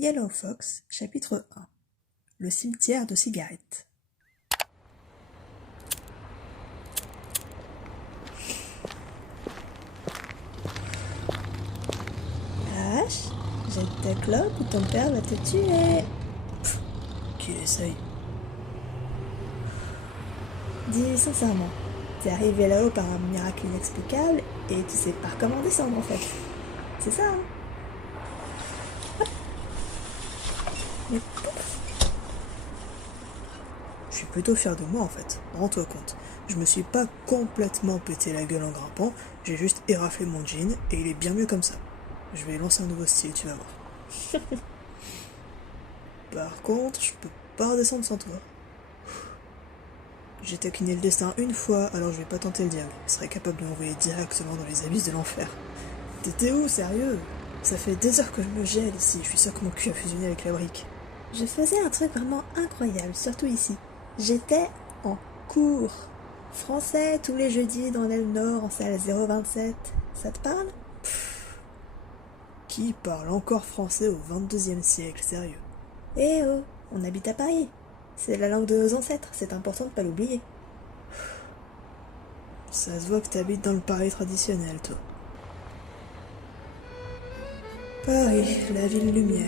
Yellow Fox, chapitre 1. Le cimetière de cigarettes. H, jette ta clope ou ton père va te tuer. Qu'il essaye. Dis sincèrement, t'es arrivé là-haut par un miracle inexplicable et tu sais pas comment descendre en fait. C'est ça, hein? Mais pouf! Je suis plutôt fier de moi en fait, rends-toi compte. Je me suis pas complètement pété la gueule en grimpant, j'ai juste éraflé mon jean et il est bien mieux comme ça. Je vais lancer un nouveau style, tu vas voir. Par contre, je peux pas redescendre sans toi. J'ai taquiné le destin une fois, alors je vais pas tenter le diable. Il serait capable de m'envoyer directement dans les abysses de l'enfer. T'étais où, sérieux? Ça fait des heures que je me gèle ici, je suis sûr que mon cul a fusionné avec la brique. Je faisais un truc vraiment incroyable, surtout ici. J'étais en cours. Français tous les jeudis dans l'aile nord en salle 027. Ça te parle? Qui parle encore français au 22e siècle, sérieux? Eh oh, on habite à Paris. C'est la langue de nos ancêtres, c'est important de pas l'oublier. Ça se voit que t'habites dans le Paris traditionnel, toi. Paris, la ville lumière.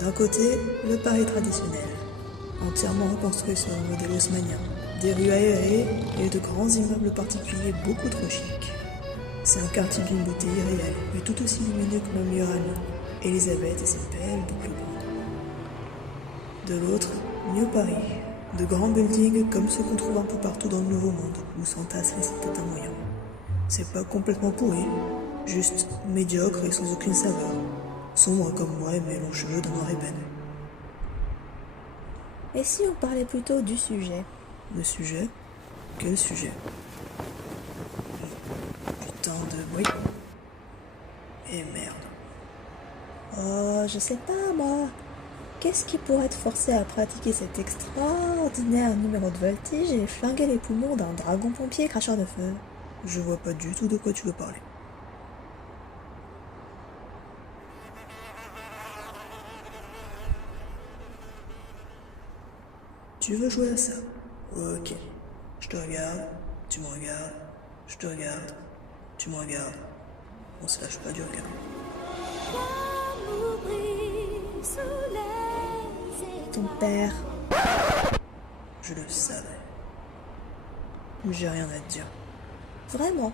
D'un côté, le Paris traditionnel, entièrement reconstruit sur un modèle haussmannien, des rues aérées et de grands immeubles particuliers beaucoup trop chics. C'est un quartier d'une beauté irréelle, mais tout aussi lumineux que ma meilleure amie, Elisabeth et ses belles boucles blondes. De l'autre, New Paris, de grands buildings comme ceux qu'on trouve un peu partout dans le Nouveau Monde, où s'entassent les états moyens. C'est pas complètement pourri, juste médiocre et sans aucune saveur, sombre comme moi et mes longs cheveux d'un noir ébène. Et si on parlait plutôt du sujet? Le sujet? Quel sujet? Putain de bruit. Et merde. Oh, je sais pas moi. Qu'est-ce qui pourrait te forcer à pratiquer cet extraordinaire numéro de voltige et flinguer les poumons d'un dragon pompier cracheur de feu? Je vois pas du tout de quoi tu veux parler. Tu veux jouer à ça? Ok. Je te regarde, tu me regardes, je te regarde, tu me regardes. On se lâche pas du regard. Ton père. Je le savais. J'ai rien à te dire. Vraiment?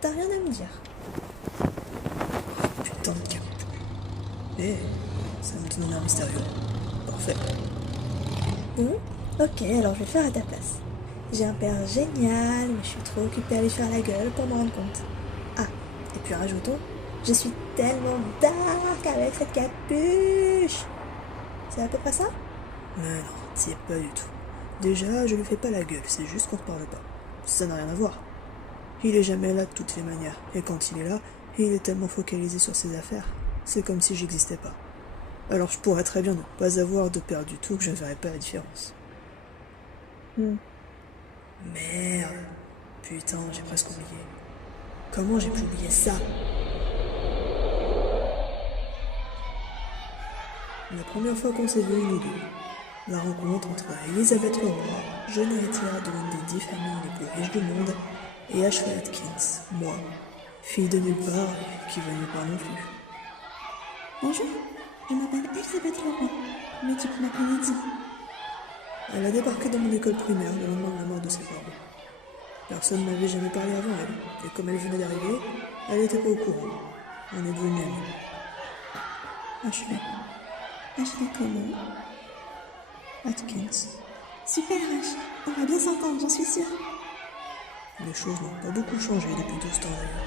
T'as rien à me dire? Putain de cap. Eh, ça me donne un air mystérieux. Parfait. Bon, ok, alors je vais faire à ta place. J'ai un père génial, mais je suis trop occupée à lui faire la gueule pour m'en rendre compte. Ah, et puis rajoutons, je suis tellement dark avec cette capuche. C'est à peu près ça? Mais non, t'y es pas du tout. Déjà, je lui fais pas la gueule, c'est juste qu'on te parle pas. Ça n'a rien à voir. Il est jamais là de toutes les manières, et quand il est là, il est tellement focalisé sur ses affaires. C'est comme si j'existais pas. Alors je pourrais très bien ne pas avoir de père du tout que je ne verrais pas la différence. Merde. Putain, j'ai presque oublié. Comment j'ai pu oublier ça? La première fois qu'on s'est vus, nous deux. La rencontre entre Elisabeth Leroy, jeune héritière de l'une des 10 familles les plus riches du monde, et Ashley Atkins, moi, fille de nulle part qui va nulle part non plus. Bonjour, je m'appelle Elisabeth Leroy, mais tu peux m'appeler Lydie. Elle a débarqué dans mon école primaire le lendemain de la mort de ses parents. Personne n'avait jamais parlé avant elle, et comme elle venait d'arriver, elle n'était pas au courant. On est devenus amis. Ashley. Ashley comment? Atkins. Super H, on va bien s'entendre, j'en suis sûre. Les choses n'ont pas beaucoup changé depuis tout ce temps d'ailleurs.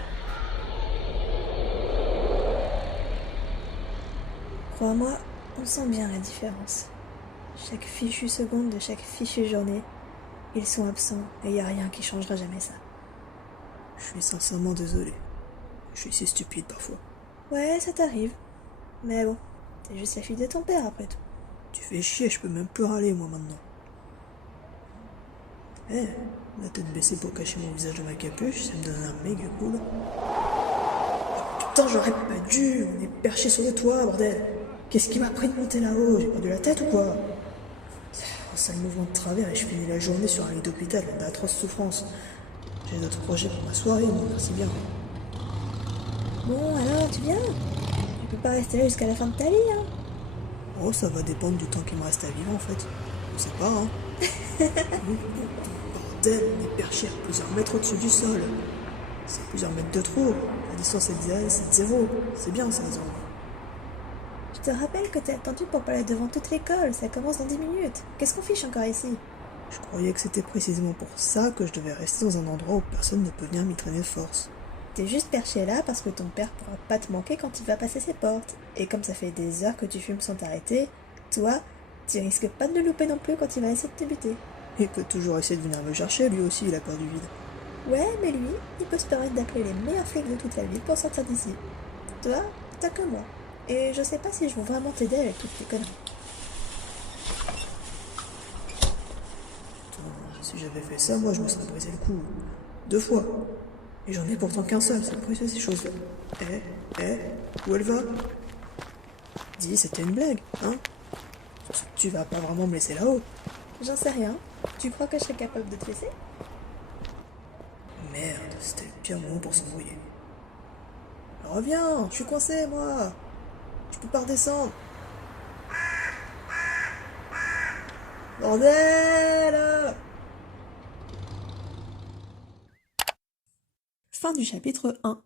Crois-moi, on sent bien la différence. Chaque fichue seconde de chaque fichue journée, ils sont absents et y a rien qui changera jamais ça. Je suis sincèrement désolé. Je suis si stupide parfois. Ouais, ça t'arrive. Mais bon, t'es juste la fille de ton père après tout. Tu fais chier, je peux même plus râler moi maintenant. Eh, la tête baissée pour cacher mon visage de ma capuche, ça me donne un méga cool. Putain, j'aurais pas dû, on est perché sur le toit, bordel. Qu'est-ce qui m'a pris de monter là-haut? J'ai perdu la tête ou quoi? Un sale mouvement de travers et je finis la journée sur un lit d'hôpital en d'atroces souffrances. J'ai d'autres projets pour ma soirée, moi, merci bien. Bon, alors, tu viens? Tu peux pas rester là jusqu'à la fin de ta vie, hein? Oh, ça va dépendre du temps qu'il me reste à vivre en fait. On sait pas, hein. Bordel, on est perché à plusieurs mètres au-dessus du sol. C'est plusieurs mètres de trop. La distance est 0. C'est bien, ça, les enfants. Je te rappelle que t'es attendu pour parler devant toute l'école, ça commence dans 10 minutes. Qu'est-ce qu'on fiche encore ici? Je croyais que c'était précisément pour ça que je devais rester dans un endroit où personne ne peut venir m'y traîner de force. T'es juste perché là parce que ton père pourra pas te manquer quand il va passer ses portes. Et comme ça fait des heures que tu fumes sans t'arrêter, toi, tu risques pas de le louper non plus quand il va essayer de te buter. Il peut toujours essayer de venir me chercher, lui aussi, il a peur du vide. Ouais, mais lui, il peut se permettre d'appeler les meilleurs flics de toute la ville pour sortir d'ici. Toi, t'as que moi. Et je sais pas si je veux vraiment t'aider avec toutes tes conneries. Putain, si j'avais fait ça, moi, je me serais brisé le cou. 2 fois. Et j'en ai pourtant qu'un seul, c'est précieux ces choses-là. Où elle va? Dis, c'était une blague, hein? Tu vas pas vraiment me laisser là-haut? J'en sais rien. Tu crois que je serais capable de te laisser? Merde, c'était le pire moment pour s'embrouiller. Reviens, je suis coincé, moi. Je peux pas redescendre. Bordel! Fin du chapitre 1.